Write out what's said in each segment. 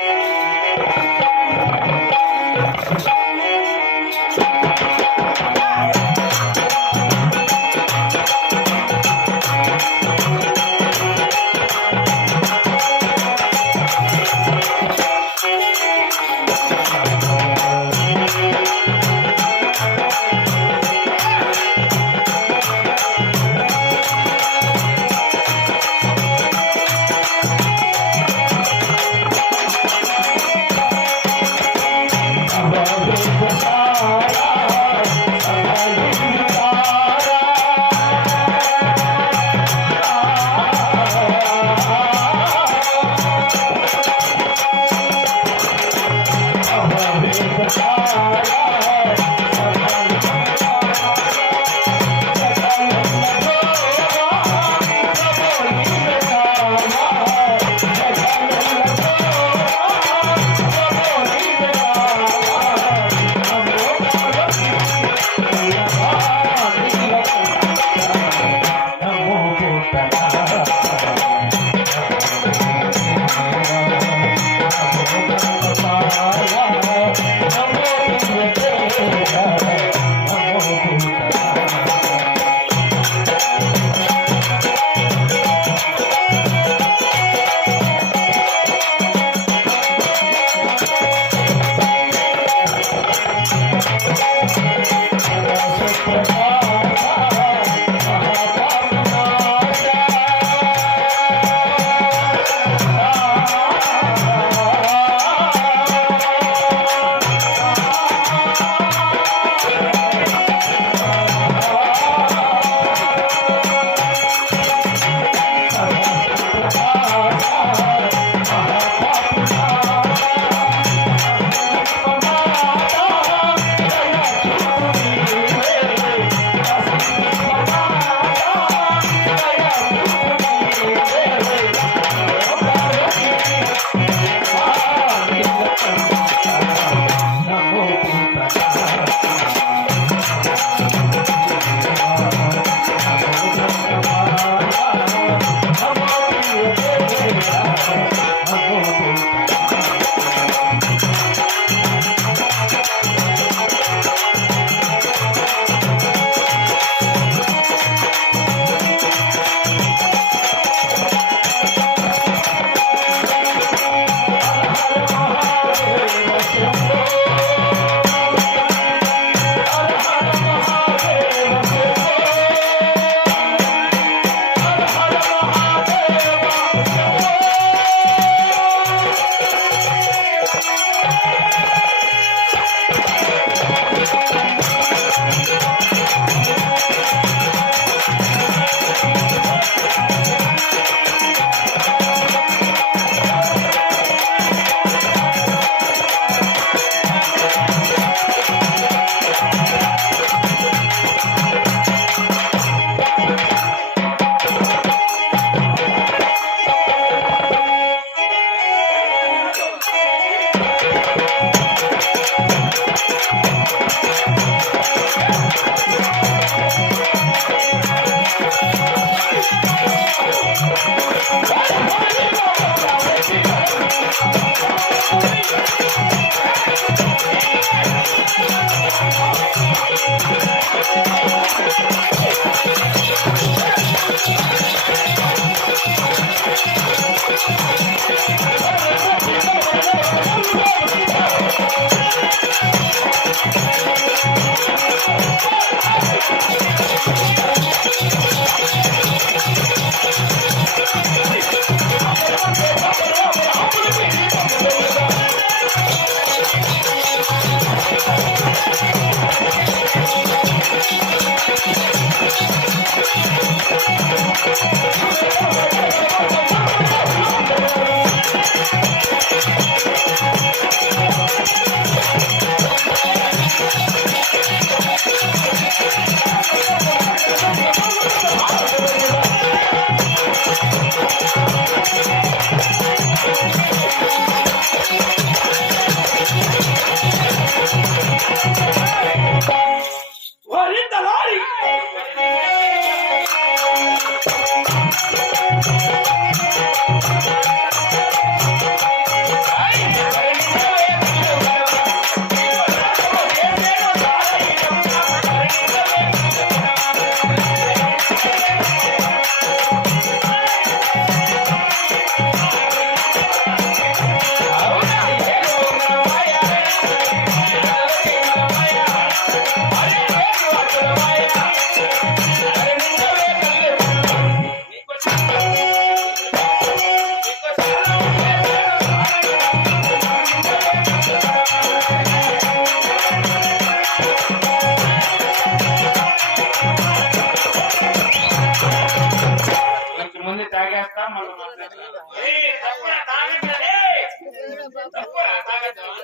Oh,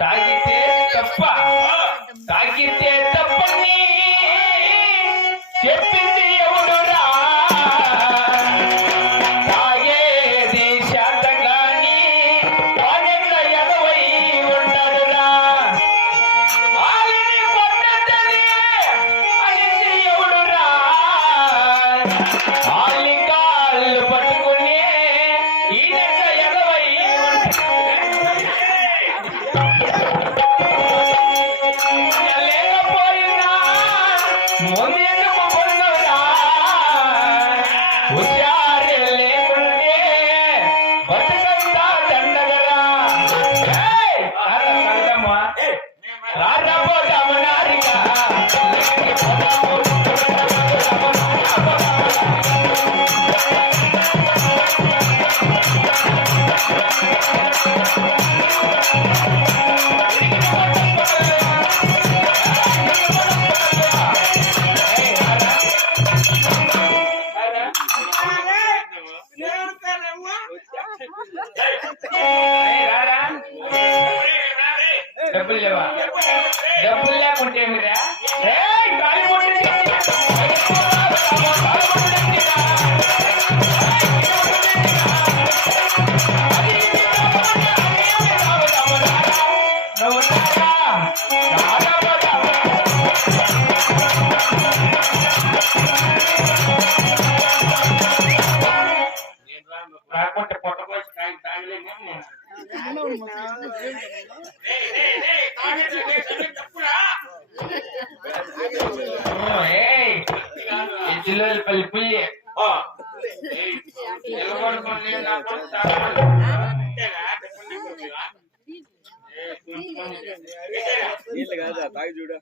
తాగితే తప్ప తాగితే తప్పని చెప్పింది ఎవడురా తాగేది శాతగాని వాడెంత ఎదవై ఉంటాడురా ఆలిని పట్టదని అనింది ఎవడురా ఆలి కాళ్ళు పట్టుకుని ఈయనెంత ఎదవై లేకపోయినా ముందెందుకు పొందరా హుషారే లేకుంటే బతుకంతా దండగరా రాకపోతామనారిగా డబ్బులు లేవా డబ్బులు లేకుంటే మీరా రాకుంటే పొట్టకోసి తాగలేము జిల్లాపల్లి పుల్లి నీళ్ళు కాదా తాగి చూడ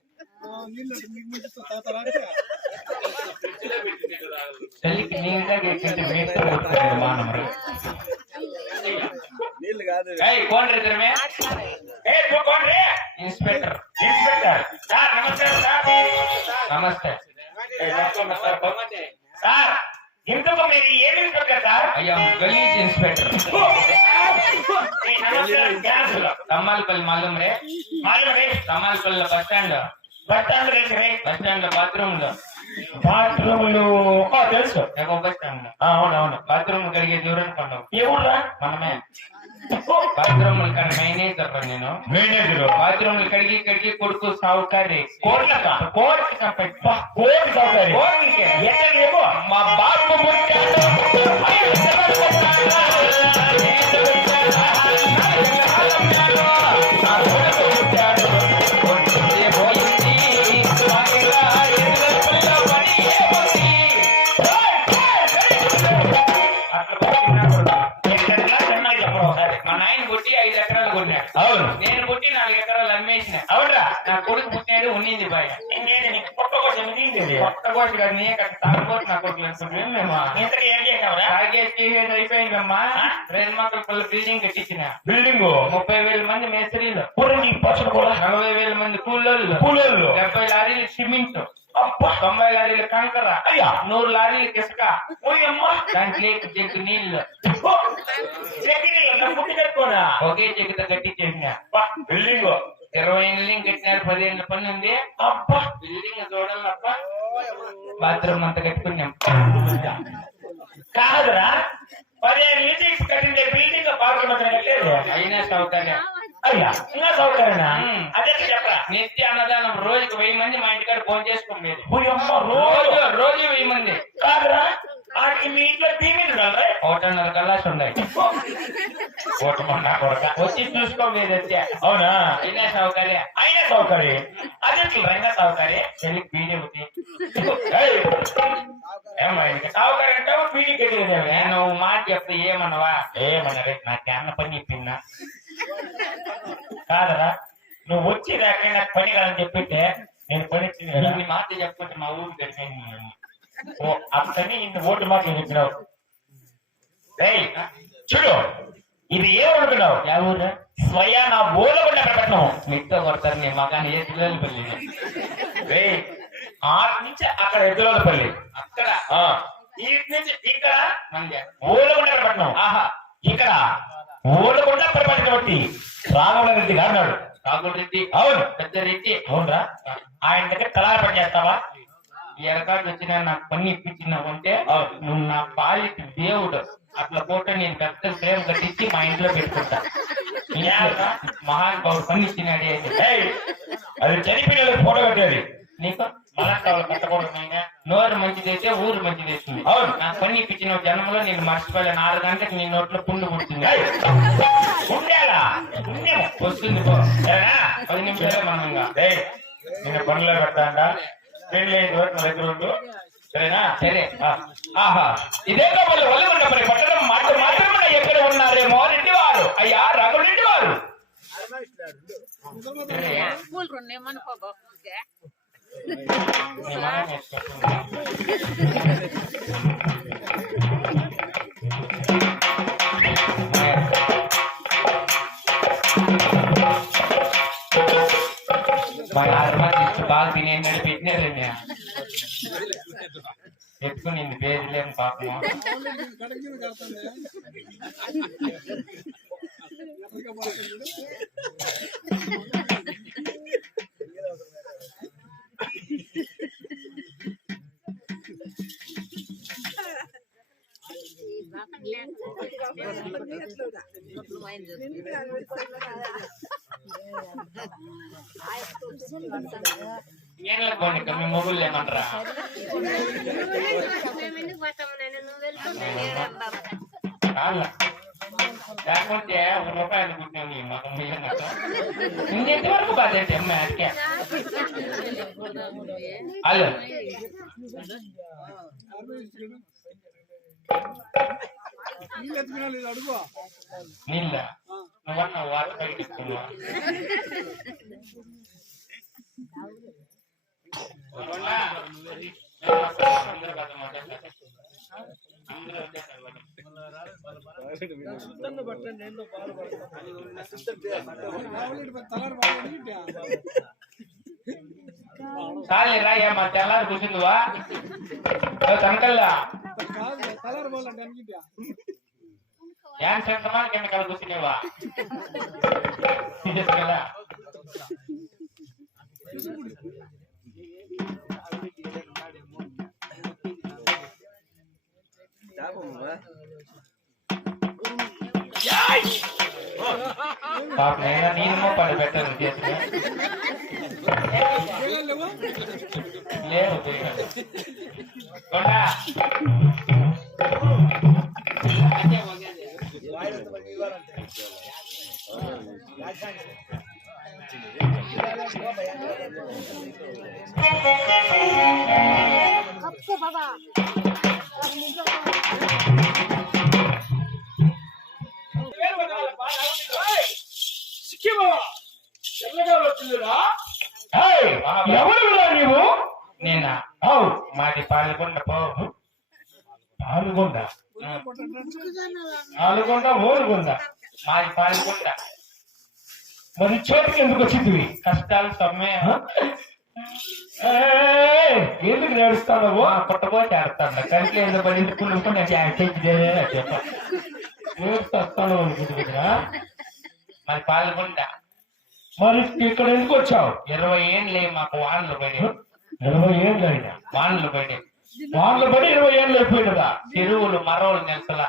చలికి నీళ్ళు కాదు ఇన్స్పెక్టర్ ఇన్స్పెక్టర్ సార్ నమస్తే సార్ ఇంతకు మీరు ఏమి ఇన్స్పెక్టర్ సార్ అయ్యా గలీజ్ ఇన్స్పెక్టర్ తమ్మాలపల్లి మాలూమ్ రే తమ్మాలపల్లి బస్ స్టాండ్ బాత్రూమ్ లో తెలుసు బస్ స్టాండ్ అవునవును బాత్రూమ్ కడిగే దూరం పండు ఎవరురా మనమే బాత్రూమ్ మేనేజర్ నేను మేనేజర్ బాత్రూమ్ కడిగి కొడుకు సౌకర్య కోర్టు సౌకర్యం మా బాబు మా నాయన కొట్టి 5 ఎకరాలు కొట్టాడు అవును నేను కొట్టి 4 ఎకరాలు అమ్మేసిన అవునరా నా కొడుకు పుట్టినాడు ఉన్నింది బాయ్ కొత్త కోసి కాదు నీ తాగుకోవచ్చు నా కొడుకు అయిపోయిందమ్మా 2 మొక్కల బిల్డింగ్ కట్టించిన బిల్డింగ్ 30,000 మంది మేస్త్రీలు 40,000 మంది కూలోళ్ళు 70 లారీలు సిమెంట్ 90 లారీలు కంకర 100 లారీలు ఇసుక దాంట్లో జగ్గు నీళ్లు ఒకే జగ్గుతో కట్టించేసిన బిల్డింగ్ 20 బిల్డింగ్ కట్టినారు 10 ఏళ్ళ పని ఉంది అబ్బా బిల్డింగ్ చూడాలప్ప బాత్రూమ్ అంతా కట్టుకున్నాం కాదురా 15 మీటింగ్స్ కట్టిందే బిల్డింగ్ బాత్రూమ్ అంతా కట్టలేదు అయినా సౌకర్యం అయ్యా ఇంకా సౌకర్యనా అదే చెప్పరా నిత్య అన్నదానం రోజుకి 1000 మంది మా ఇంటికాడ ఫోన్ చేసుకోలేదు రోజు 1000 మంది కాదురా ఆడికి మీ ఇంట్లో టీవీ చూడాలి 1.5 కల్లాస్ ఉన్నాయి ఓటమన్నా కొడక వచ్చి చూసుకోలేదు వచ్చే అవునా అయినా సౌకర్యం అయినా సౌకర్యం అదే రంగా సౌకర్యం పెళ్లికి బీడీ ఒకటి ఏమైనా సౌకర్యం అంటే పీడి కట్టేది నేను మాట చెప్తే ఏమన్నావా ఏమన్నా నాకు అన్న పని చెప్పిందా కాదరా నువ్వు వచ్చి దాకా నాకు పని కాదని చెప్పితే నేను పని ఇచ్చింది కదా నీ మాట చెప్పుకుంటే మా ఊరు గడిపోయింది ఓ అతని ఇంత ఓటు మాటలు చెప్పినావు ఏయ్ చూడు ఇది ఏమనుకున్నావు ఎవరు స్వయా నా ఓలకుండా పెట్టడం మిగతా కొడతారు నీ మగాన్ని ఏ పిల్లలు పెళ్ళి ఏయ్ ఆరు నుంచి అక్కడ ఎదురుపల్లి అక్కడ ఇటు నుంచి ఇక్కడ మంది ఓలకుండా పెట్టడం ఆహా ఇక్కడ ఓలకుండా పెట్టబట్టి రాఘవ రెడ్డి గారు అన్నాడు రాఘుల్ రెడ్డి అవును పెద్ద రెడ్డి అవునరా ఆయన దగ్గర తలార పని చేస్తావా ఈ ఎలకాడు వచ్చినా నాకు పని ఇప్పించినావు అంటే నువ్వు నా పాలిటి దేవుడు అట్లా పోతే నేను పెద్ద ప్రేమ కట్టించి మా ఇంట్లో పెట్టుకుంటా మహానుభావుడు పని ఇచ్చినాడే ఏయ్, అది చనిపోయిన ఫోటో కట్టేది నీకు మలాంటి కట్టకూడదు నాయనా. నోరు మంచిదైతే ఊరు మంచిదైతుంది అవును నాకు పని ఇప్పించిన జన్మలో నేను మర్చిపోయాను 6 గంటలకు నీ నోట్లో పుండు పుడుతుంది ఏయ్, ఉండేలా ఉండేమో వస్తుంది పో. సరేనా 10 నిమిషాలే మనం ఇంకా. ఏయ్, నేను పనిలో పెడతాండా పెళ్లి అయిన వరకు నా దగ్గర ఉండు సరేనా సరే ఆహా ఇదే కబుర్లు వల్లకుండా మరి పట్టడం మాట మాత్రమే ఎక్కడ ఉన్నారేమో రెడ్డి వారు అయ్యా రఘురెడ్డి వారు సరే స్కూల్ రెండు ఏమనుకోబోతుందే నీ మాట నేర్చుకుంటున్నా. మా ఆరు బాగా తినే పెట్టినారండి ఎత్తుకుని పేజీలేము పాపం ఏళ్ళ పోనీ మీ మొగుళ్ళు ఏమంటారా కాళ్ళ లేకపోతే 1 రూపాయలు కుట్టినావు మాకు ఇంకెంత వరకు బాధేంటి అమ్మాయి అడిగే హలో నీళ్ళ నువ్వన్నా వాటర్ పైకి ఇస్తున్నావా అందరూ కదా మాట్లాడతారు అందరూ చాలే రాయ్యా మా తెల్లారి కూర్చుందివా కనకల్లా ఏం చేస్తామా కింద కూర్చునేవా కదా పాప నేను నీళ్ళమో పని పెట్టాను చేసిన లేవు కొండా బాబా ఎవరు నీవు నేనా మాది పాల్గొండ పోవు పాల్గొండ ఓలుగొండ మాది పాల్గొండ మరి చోటుకి ఎందుకు వచ్చింది కష్టాలు సమ్మె ఎందుకు నేడుస్తావు పుట్టబోతే ఆడతాను కంట్లో ఎందుకు పడింది పుల్లుకుంటే చెప్ప నేడుస్తాను అనుకుంటున్నా మాది పాల్గొండ మరి ఇక్కడ ఎందుకు వచ్చావు 20 ఏళ్ళు మాకు వానలు పడి 20 ఏళ్ళు అయినా వానలు పడి వాళ్ళు పడి 20 ఏళ్ళు అయిపోయినదా చెరువులు మరవలు నెలసల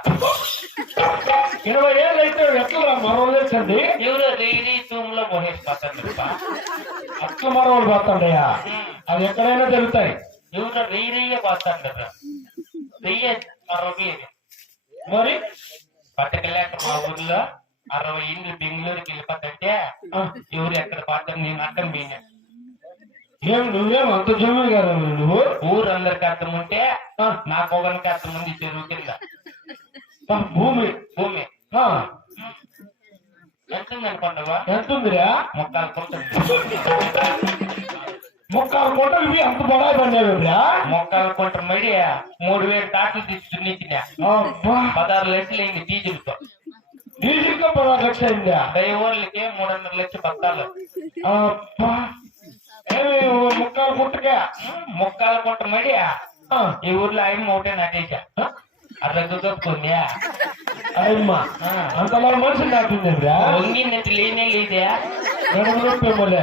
20 ఏళ్ళు అయితే ఎట్లా మరవలేసండి ఎవరు రేడి తూములో పోసేసిపోతారు అట్లా మరవలు పోతాడయ్యా అది ఎక్కడైనా జరుగుతాయి ఎవరు రేడిగా పోతాడు కదా పర్వాలేదు. మరి బతకలేక మా ఊర్లో 60 ఇండ్లు బెంగళూరుకి వెళ్ళిపోతుంటే ఎవరు ఎక్కడ పడతాం నేను అర్థం పోయినా. ఏం నువ్వేం అంత జమీ కదా నువ్వు? ఊరు అందరికి అర్థం ఉంటే నాకు ఒకరికి అర్థం ఉంది చెరువు కింద భూమి భూమి ఆ, ఎంత ఉంది అనుకోండవా? ఎంత ఉందిరా? మొక్కలు కొంటుంది. ముక్కాలు కోట ఇవి అంత బడాయి పడినావురా? మొక్కలు కొంట మడి 3000 టాట్లు తీసి దున్నిచ్చినా. 16 లక్షలు అయింది డీజిల్తో. డీజిల్తో 16 లక్షలు అయిందా? డ్రైవర్లకి 300 లక్షలు బత్తాలు. ఏమి ముక్కాలు పుట్టగా మొక్కలు కొంట మడి ఈ ఊర్లో ఆయన ఒకటే నటేశా. అట్లా దుద్దుకుందా అమ్మా అంతలో మనిషి నాటిందిరా? వంగినట్టు లేనే లేదే. నడుములే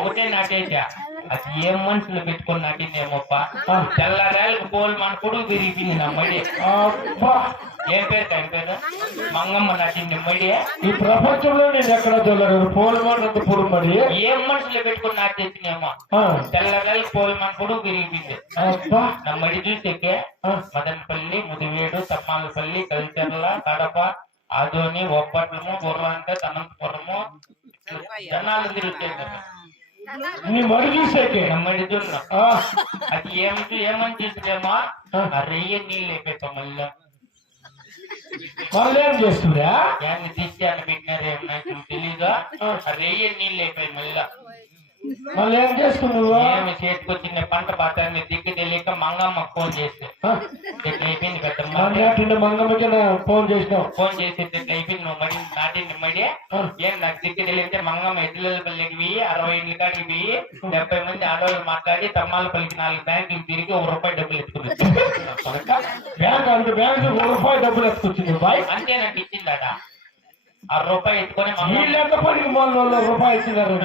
ఒకటే నాటేశా. అది ఏం మనుషులు పెట్టుకొని నాటిందేమోప్ప. తెల్లారేళ్ళకి పోలు మన కొడుకు పెరిగిపోయింది నా మడి. ఏం పేరు ఆయన పేరు? మంగమ్మ నాటింది మడి. ఈ ప్రపంచంలో నేను ఎక్కడ చూడలేదు పోలమానంత పురుమడి. ఏం మనుషులు పెట్టుకొని నాటేసినేమో. తెల్లారేళ్ళకి పోలు మన కొడుకు పెరిగిపోయింది. నా మడి చూసేకే మదనపల్లి, ముదివేడు, తమ్మాలపల్లి, కలిచెర్ల, కడప, ఆదోని, ఒప్పట్లము, బుర్రంక, అనంతపురము జనాలు తిరుగుతాయి. నీ మడి చూసేకే నమ్మడి దున్నా. అది ఏమని చూసుకేమో రెయ్య నీళ్ళు అయిపోతాం. మళ్ళీ మళ్ళీ ఏం చేస్తురా? దాన్ని తీసి అని పెట్టినారేమో నాకు తెలీదు. రెయ్య నీళ్ళు అయిపోయి మళ్ళీ మళ్ళీ ఏం చేస్తున్నావు? ఏమి చేతికొచ్చిన పంట పట్టాన్ని దిక్కు తెలియక మంగమ్మకు ఫోన్ చేస్తే ఇట్లా అయిపోయింది పెద్దమ్మ. నాటిండి మంగమ్మకి ఫోన్ చేసినావు. ఫోన్ చేసి ఇట్లా అయిపోయింది నువ్వు మడి నాటింది మడి. ఏం నాకు దిక్కు తెలియతే మంగమ్మ ఎద్దులపల్లికి పోయి 60 ఇండ్ల కాడికి పోయి 70 మంది ఆడవాళ్ళు మాట్లాడి తమ్మాలపల్లికి 4 బ్యాంకులు తిరిగి ₹1 డబ్బులు ఎత్తుకుని బ్యాంక్ అంటే బ్యాంక్ ₹1 డబ్బులు ఎత్తుకొచ్చింది బాయ్. అంతే నాకు ఇచ్చిందట. ₹1 ఎత్తుకొని వీళ్ళెంత పనికి ₹1 ఇచ్చినారు.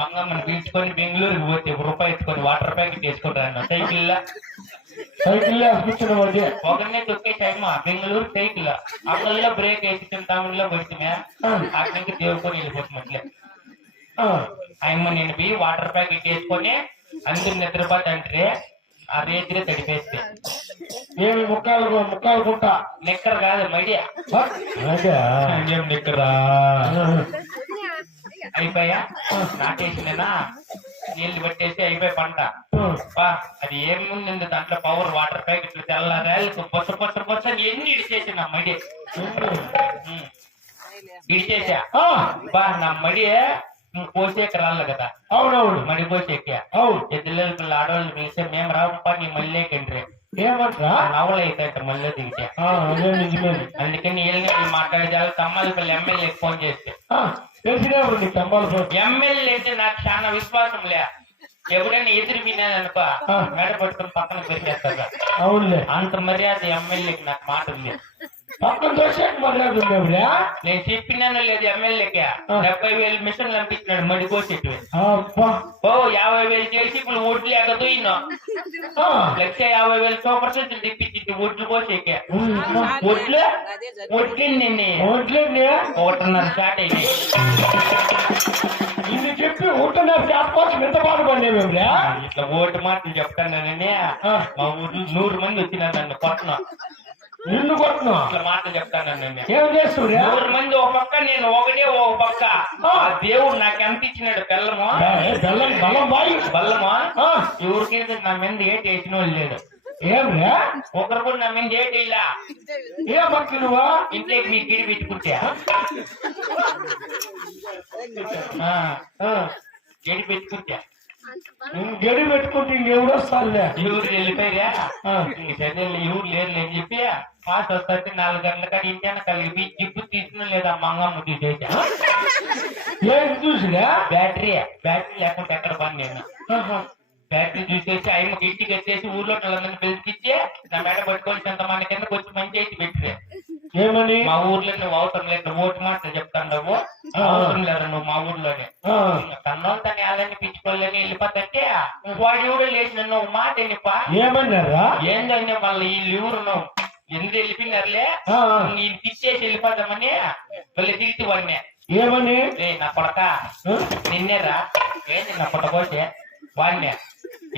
మంగమ్మని పిలుచుకొని బెంగళూరుకి పోతే ₹1 ఎత్తుకొని వాటర్ ప్యాకెట్ వేసుకుంటాను సైకిల్. సైకిల్ వేసుకొచ్చిన వాడి ఒకరినే తొక్కేసాయమ్మా బెంగళూరు సైకిల్. అక్కల్లో బ్రేక్ వేసి తమిళలో పడితే అక్కడి నుంచి దేవుకొని వెళ్ళిపోతున్నట్లే. ఆయమ్మ నేను పోయి వాటర్ ప్యాకెట్ వేసుకొని అందరు నిద్రపోతంటే ఆ రేతిరే తడిపేస్తే ఏమి ముక్కాలు గుంట నిక్కర్ కాదు మడియా. ఏం నిక్కరా? అయిపోయా నాటేసినేనా నీళ్లు పట్టేసి అయిపోయి పంట. అది ఏముంది దాంట్లో పవర్ వాటర్ ప్యాకెట్లు తెల్లారేళ్ళకు బొత్స ఎన్ని ఇడిచేసిన మడి ఇడిచేసా. నా మడి పోసేక రాళ్ళు కదా. అవునవును మడి పోసేక ఎద్దుల పిల్ల ఆడవాళ్ళు పిలిస్తే మేము రాపా నీ మళ్ళీకండ్రి ఏమంటా నవలు అయితే మళ్ళీ దిగితే. అందుకని వీళ్ళని మాట్లాడే తమ్మాలపల్లి ఎమ్మెల్యేకి ఫోన్ చేస్తే తెలిసినప్పుడు నీకు తమ్మాలి ఎమ్మెల్యే అంటే నాకు చాలా విశ్వాసం లే. ఎప్పుడైనా ఎదురు విన్నాననుకో మెడ పట్టుకుని పక్కన పెట్టేస్తా. అవునులే అంత మర్యాద ఎమ్మెల్యేకి నాకు మాట ఉంది. పక్కన దోషం మర్యాద ఉంది. నేను చెప్పినాను లేదు ఎమ్మెల్యేకి 70,000 మిషన్లు పంపించినాడు మడి కోసేటి. 50,000 చేసి ఇప్పుడు ఒడ్లు ఎగదోయినా 1,50,000 సూపర్ సెట్లు తెప్పించింది ఒడ్లు కోసేకే. ఒడ్లు నిన్ను 1.5 స్టార్ట్ అయినాయి. ఇది చెప్పి ఉంటున్నారు కోసం ఎంత బాధపడినా ఇట్లా ఓటు మాటలు చెప్తానని మా ఊర్లో 100 మంది వచ్చినారు నన్ను కొట్టను. నిన్ను కొట్టను ఇట్లా మాటలు చెప్తాను. ఏం చేస్తున్నా? 100 మంది ఒక పక్క నేను ఒకటే ఒక పక్క. దేవుడు నాకు ఎంత ఇచ్చినాడు బెల్లము బల్లము. ఎవరికి నా మీద ఏటి వేసిన వాళ్ళు లేడు. ఏమ్రా ఒకరు కూడా నా మీద ఏటి ఇలా ఏ పక్క నువ్వా ఇంట్లోకి మీ గిడి పెట్టుకుంటా గడి పెట్టుకుంటా. గడి పెట్టుకుంటే ఇంకెవరు వస్తారులే. ఎవరు వెళ్ళిపోయా సరే ఎవరు లేరు అని చెప్పి పాస్ వస్తే 4 గంటల కాడ ఇంటాను కలిపి జిప్పు తీసుకుని లేదా మంగమ్మ తీసేసా. ఏం చూసినా? బ్యాటరీ లేకుంటే ఎక్కడ పని నేను బ్యాటరీ చూసేసి ఆయనకి ఇంటికి వచ్చేసి ఊర్లో వాళ్ళందరినీ పిలిపించి నా మెడ పట్టుకొని ఎంతమంది కిందకి వచ్చి పంచాయతీ పెట్టిరే. ఏమని? మా ఊర్లో నువ్వు అవసరం లేదు ఓటు మాట చెప్తాను నువ్వు అవసరం లేదు నువ్వు మా ఊర్లోనే కన్నోళ్ళు తన వాళ్ళని పిచ్చుకోవాలని వెళ్ళిపోతుంటే వాడు ఎవడో లేచిన నువ్వు మాట వెళ్ళిపా. ఏమన్నారా? ఏంటంటే మళ్ళీ వీళ్ళు ఎవరు నువ్వు ఎందుకు వెళ్ళిపోయినారులే నేను పిచ్చేసి వెళ్ళిపోతామని మళ్ళీ తిరిగి వాడినే. ఏమని? నా కొడక నిన్నేరా ఏంటి నా పుట్టకోసే వాడినే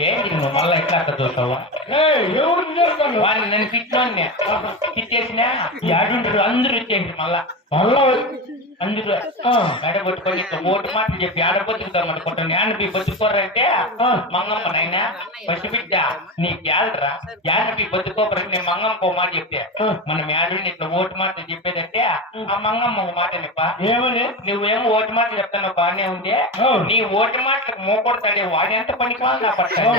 ఏంటి నువ్వు మళ్ళీ ఎట్లా అక్కడ చూస్తావా? ఎవరు వాళ్ళు నన్ను తిట్టినోడిని తిట్టేసిన యాడుంటారు అందరూ వచ్చేసి మళ్ళా అందరూ గడబట్టుకొని ఇట్లా ఓటు మాటలు చెప్పి ఆడ బతుకుతాం అనుకుంటాను యానపి బతుకోరంటే మంగమ్మ నాయన పసిబిడ్డ నీ గ్యాలరా యానపి బతుకోపరంటే నేను మంగమ్మ మాట చెప్తే మనం యాడుని ఇట్లా ఓటు మాటలు చెప్పేదంటే ఆ మంగమ్మ ఒక మాట చెప్పా ఏమని నువ్వేమో ఓటు మాటలు చెప్తాను బాగానే ఉంది నీ ఓటు మాటలకు మోకొడతాడే వాడు ఎంత పనికి నా పడతాడు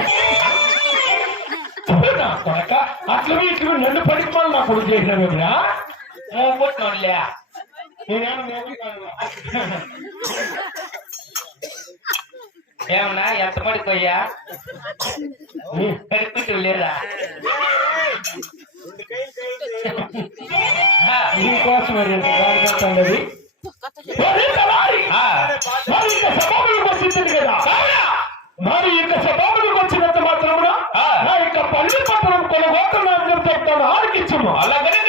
అట్లా ఇట్లు నన్ను పడికి నా కొడుకు చేసిన మోకొట్టినోళ్ళే ఏమన్నా ఎంత పడిపోయా కడిపిట్టు లేదా నీకోసం మరి వచ్చింది కదా మరి ఇంత సభాములకు వచ్చినంత మాత్రమున నా యొక్క పల్లి పత్రం కొనగోతున్నాను చెప్తాను ఆలకించము అలాగనే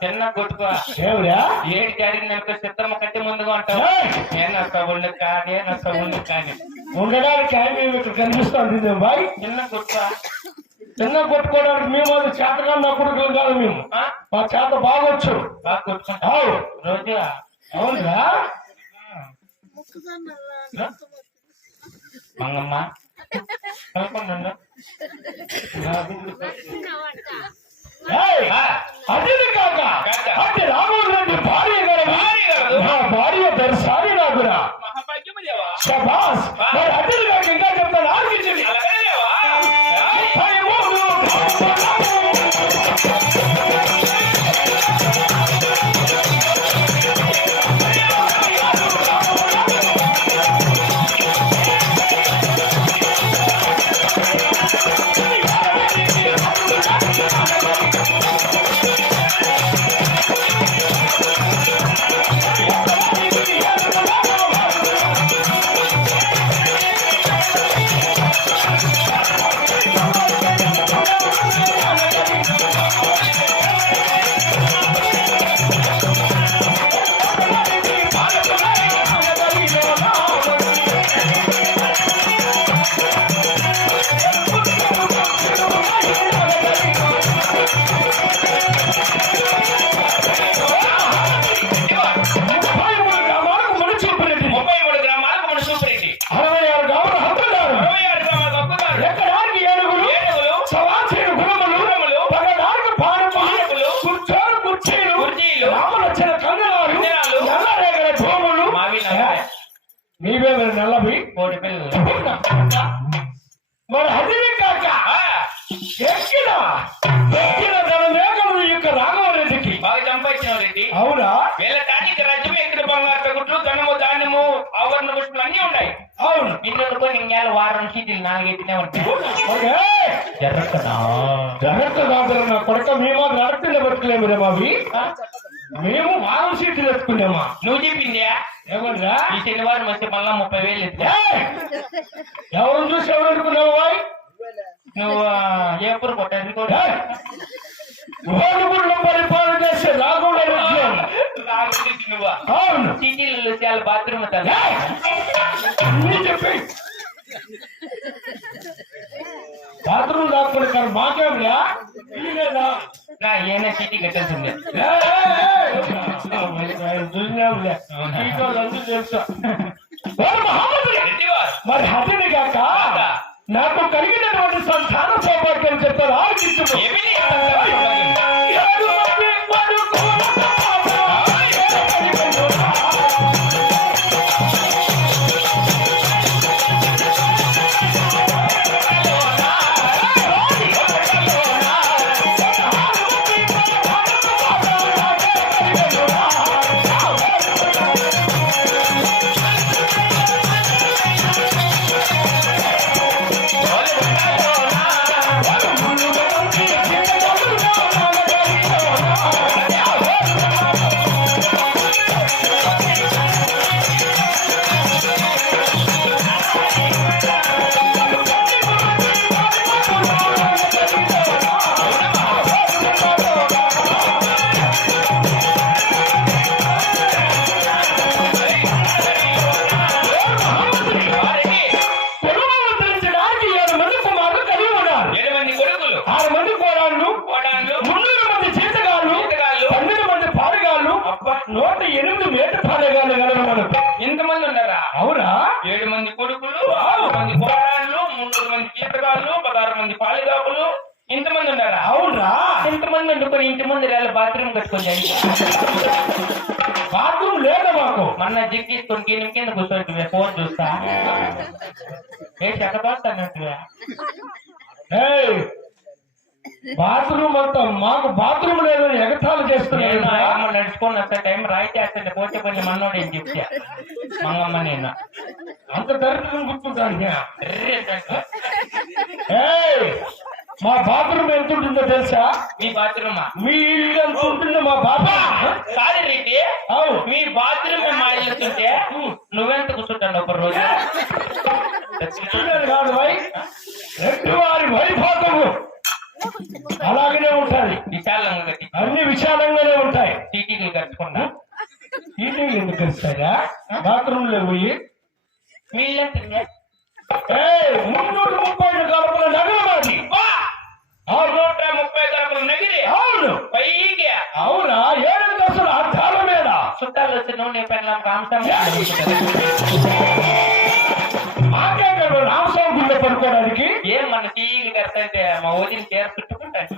చిన్న కొట్టుకో ఏడు జరిగిన చిత్రమ్మ కంటే ముందుగా ఉంటావు నేనొస్తా ఉండు నేనొస్తా ఉండు కానీ ఉండడానికి కనిపిస్తుంది బాయ్ చిన్న కొట్టుకో చిన్న కొట్టుకోవడానికి మేము అది చేతగా నా కొడుకులు కాదు మేము మా చేత బాగొచ్చు బాగా కొట్టుకుంటావు రోజు అవునురా మంగమ్మ కలపండి అదే కాక అంటే రామోజు రెడ్డి భార్య గారు నా భార్య దర్శాలి నాకురా శబాస్ మరి అదే కాక ఇంకా చెప్తాను ఆలోచించండి నీవే మరి నల్లవి కోడి పిల్లలు మరి అదే కాక ఎక్కిన తన వేగము యొక్క రాఘవరెడ్డికి బాగా సంపాదించిన రెడ్డి అవునా వీళ్ళ తానికి రజ్జమే ఎక్కడ బంగారు గుడ్లు ధనము ధాన్యము ఆవరణ పుష్పలు అన్ని ఉన్నాయి అవును ఇన్నెందుకో నింగాలు వారం సీట్లు నాలుగైతేనే ఉంటాయి జగత్త కాదు నా కొడక మేము నడపిన బతుకులేము రే మావి మేము వారం సీట్లు ఎత్తుకున్నామా నువ్వు చెప్పిందా ఏమన్నా ఈ శనివారం వస్తే మళ్ళా 30,000 ఎత్తుగా ఎవరు చూసి ఎవరు అనుకున్నావు బాయ్ నువ్వు ఎప్పుడు కొట్టేది ఓడుగుడ్ల పరిపాలన చేసే రాఘవుడు నువ్వు అవును సిటీలలో చాలా బాత్రూమ్ చెప్పి బాత్రూమ్ దాక్కుని కానీ మాకేమిరా ఏనే సిటీ కట్టేసింది చూసినాంలే తెలుసా మరి హతిని కాక నాకు కలిగినటువంటి సంతాన సౌభాగ్యం చెప్పారు ఆలోచించు అవునా 7 మంది కొడుకులు 6 మంది కోడళ్ళు 300 మంది కీటకాళ్ళు 16 మంది పాలిదాకులు ఇంతమంది ఉన్నారా? అవునా ఇంతమంది వండుకొని ఇంటి ముందు బాత్రూమ్ కట్టుకొని బాత్రూమ్ లేదా మాకు? మొన్న జిక్కిసుకొని కింద కూర్చోండి ఫోన్ చూస్తా ఏ చెక్కబోతానంటే బాత్రూమ్ అంతా మాకు బాత్రూమ్ లేదని ఎగతాళి చేస్తున్నాను. నడుచుకొని వస్తే టైం రాయితే వస్తే పోతే కొంచెం మన్నోడు ఏం చెప్తా మంగమ్మ నేను అంత దరిద్రం గుర్తుంటాను. మా బాత్రూమ్ ఎంత ఉంటుందో తెలుసా? మీ బాత్రూమా? మీ ఇల్లు ఎంత ఉంటుందో మా బాత్రూమ్. సారీ రెడ్డి, అవును మీ బాత్రూమ్ మా ఇల్లుంటే నువ్వెంత కూర్చుంటాను ఒక రోజు? కాదు వై రెడ్డి వారి వైభాగము అలాగనే ఉంటాయి. విశాలంగా కట్టి అన్ని విశాలంగానే ఉంటాయి. టీటీలు కట్టుకున్నా హీటింగ్ ఎందుకు తెలుస్తాయా? బాత్రూమ్ లో పోయి మీ ఇల్లు ఎంత? 330 గడపల నగరం అది. 630 గడపల నగిరి. అవును పైకి. అవునా? 7 దశలు అర్థాల మీద చుట్టాలు వచ్చి నూనె పెళ్ళ కాంసం రామస్వామి గుళ్ళో పడుకోవడానికి ఏం మన టీలు కడితే మా ఓదిని పేర చుట్టుకుంటాను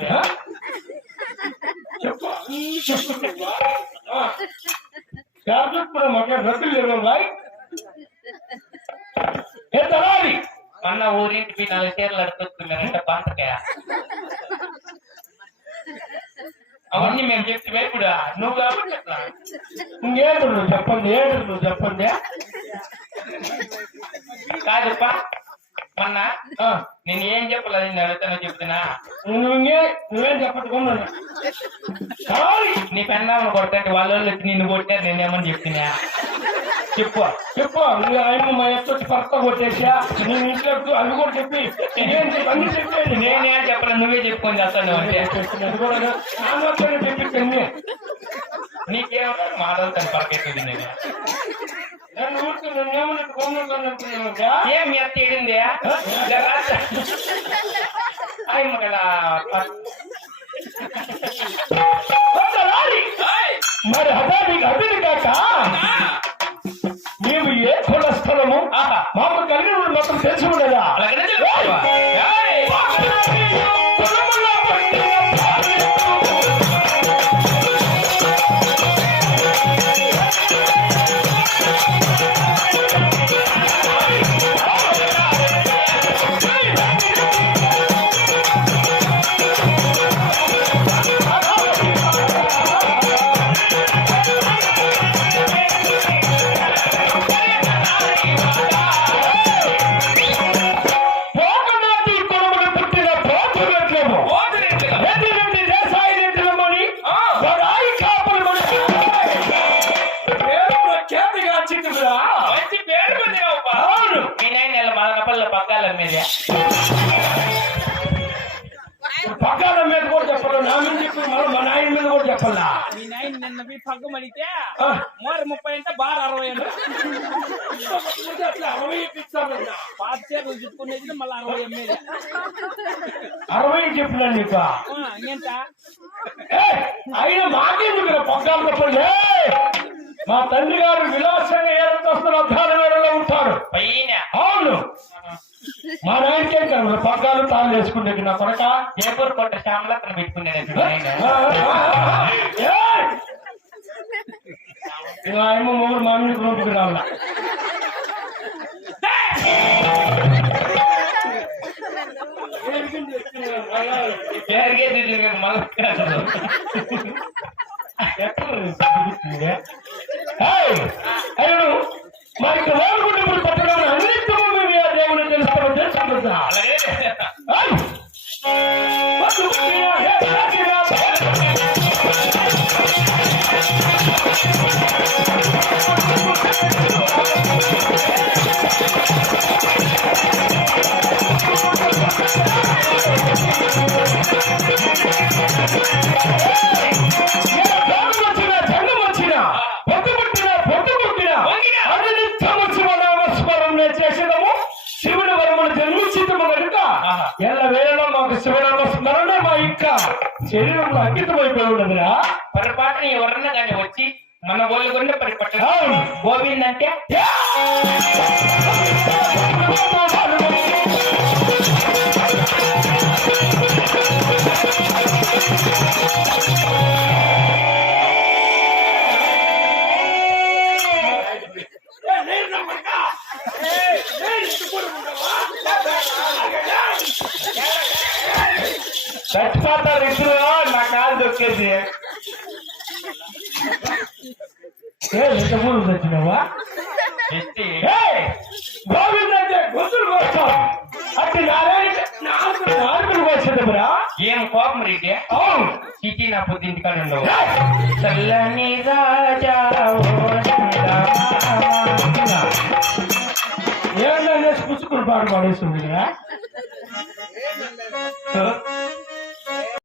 రద్దులు లేవు ఎంతరాలి మొన్న ఊరింటికి 4 చీరలు అడుగుతున్నారంటే పాతకాయ అవన్నీ మేము చెప్తే ఇప్పుడు నువ్వు కాబట్టి ఇంకేంటి నువ్వు చెప్పండి, ఏంటి నువ్వు చెప్పండి. కాదప్పా మొన్న నేను ఏం చెప్పలేదు నేను అడుగుతానో చెప్తున్నా. నువ్వేం చెప్పట్టుకున్నా నీ పెన్నాలను కొడతాంటే వాళ్ళ వాళ్ళు వచ్చి నిన్ను కొట్టారు నేనేమని చెప్తున్నా చెప్పు చెప్పు. ఆయన మా ఎత్తొచ్చి పక్క కొట్టేసా నేను ఇంట్లో అవి కూడా చెప్పి అన్ని చెప్పేది. నేనేం చెప్పలేదు నువ్వే చెప్పుకొని చేస్తాను అంటే చెప్పింది. నీకేమో మాట్లాడతాను పక్కెత్తుంది నేను ఏం మీ అత్త ఏడింది ఆయన కదా మరి అదే కాక మేము ఏ కుల స్థలము మాకు కలిగి మొత్తం తెలిసి ఉండదా? పక్కన మీద కూడా చెప్పాలి, నా మీద చెప్పి మా నాయన మీద కూడా చెప్పాలా? మీ నాయన నిన్న మీ పగ్గం అడిగితే మోర 30 అంటే బార్ 60 అంటే 60 పాత చీరలు చుట్టుకునేది మళ్ళీ 60 ఎమ్మెల్యే 60 చెప్పినా నీకు ఇంత అయినా మాకెందుకు పగ్గాలు చెప్పండి. మా తండ్రి గారు విలాసంగా ఏదొస్తున్న అర్థాల వేళలో ఉంటారు. అవును మా నాయనకేం కాదు పగ్గాలు తాను వేసుకునేది. నా కొరక జయపూర్ కొట్ట శ్యామలా అతను పెట్టుకునేది ఆయన మూడు మామిడికి రూపుకి రావాల. అయ్యడు మరి వేలుగుంటప్పుడు పట్టడం అన్నింటి దేవుడు తెలుస్తామని తెలుసుకుంటా. శివుడి వరములు జన్మించము కనుక ఎల్ల వేళలో మాకు శివనామ స్మరణ మా ఇంకా శరీరంలో అంకితమైపోయి ఉన్నదిరా. పొరపాటున ఎవరన్నా కానీ వచ్చి మన ఊళ్ళు కొండే పరిపట్ట అవును. గోవింద్ అంటే చచ్చిపోతారు ఇద్దరు నా కాలు దొక్కేసి ఎంత ఊరు వచ్చినావా ఎస్టీ గోవింద్ అంటే గొంతులు కోస్తాం అంటే నాలుగులు కోసేదరా ఏం కోపం రీటే అవును సిటీ నా పొద్దుంటి కాడ ఉండవు చల్లని రాజా ఓ చందమామ. ఏమన్నా చేసి పుచ్చుకుని పాడు పాడేస్తుంది సో